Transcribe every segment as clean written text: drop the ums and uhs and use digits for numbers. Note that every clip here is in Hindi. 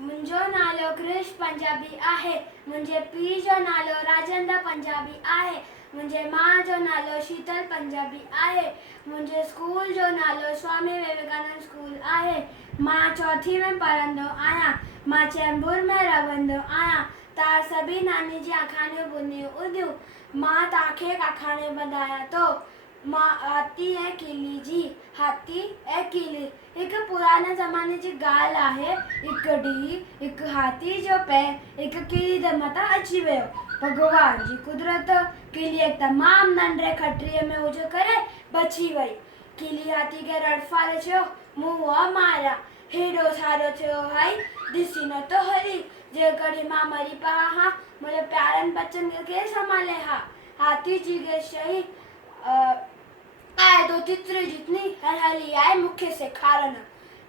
मुंहिंजो नालो क्रिश पंजाबी आहे। मुंहिंजे पीउ जो नालो राजेंद्र पंजाबी आहे। मुंहिंजे माउ जो नालो शीतल पंजाबी आहे। मुंहिंजे स्कूल जो नालो स्वामी विवेकानंद स्कूल आहे। मां चौथी में पढ़ंदो आहियां। मां चेंबूर में रहंदो आहियां। तव्हां सभी नानी जी आखाणियूं ॿुधियूं हूंदियूं। मां तव्हांखे हिकु आखाणी ॿुधायां थो। हाथी ऐं किली जी। हाथी ऐं किली हिकु पुराने ज़माने जी ॻाल्हि आहे। हिकु ॾींहुं हिकु हाथी जो पैर हिकु किली जे मथां अची वियो। भॻवान जी कुदरत। किली हिकु तमामु नंढड़े खटरीअ में हुजे करे बची वई। किली हाथी खे रड़फाड़े चयो, मूं उहा मारिया। हेॾो सारो थियो हाई, ॾिसी नथो हली। जेकॾहिं मां मरी पवां हा, मुंहिंजे प्यारनि बचनि खे केरु संभाले हा। हाथी जी के चई, आए तो तितरी जितनी हली आए मूंखे सेखारण।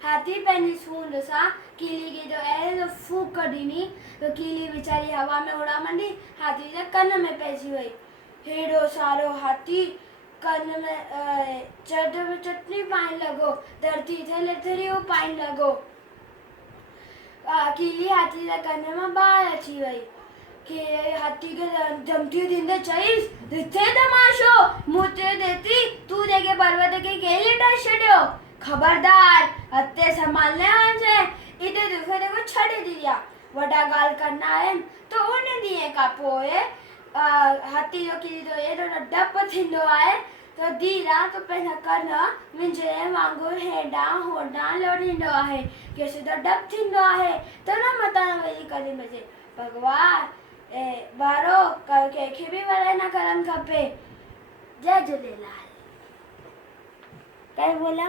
हाथी पंहिंजी सूंड सां किली खे जो अहिड़ो फूक ॾिनी त किली वीचारी हवा में उड़ा मंडी, हाथी जे कन में पइजी वई। हेॾो सारो हाथी कन में चटनी पाइण लॻो, धरती ते लिथड़ियूं पाइण लॻो। किली हाथी जे कन में ॿाहिरि अची वई। हाथी खे धमकियूं ॾींदे चईसि, ॾिठे तमाशो, मूं चयो देती तूं जेके पर्वत खे केरु लिटाए छॾियो। ख़बरदार, हथे संभालने वञे, इते दुखे देखो छॾे ॾिया। वॾा ॻाल्हि कंदा आहिनि त उन ॾींहं खां पोइ हाथी जो किली जो एॾो डपु थींदो आहे त धीउ राति पंहिंजा कन मुंहिंजे वांगुरु हेॾां होॾां लोड़ींदो आहे। कंहिं सिधो डपु थींदो आहे त न मथां वेही करे बजे भॻवान वारो कंहिंखे बि वणे न करणु खपे। जय झूलेलाल। क्या बोला?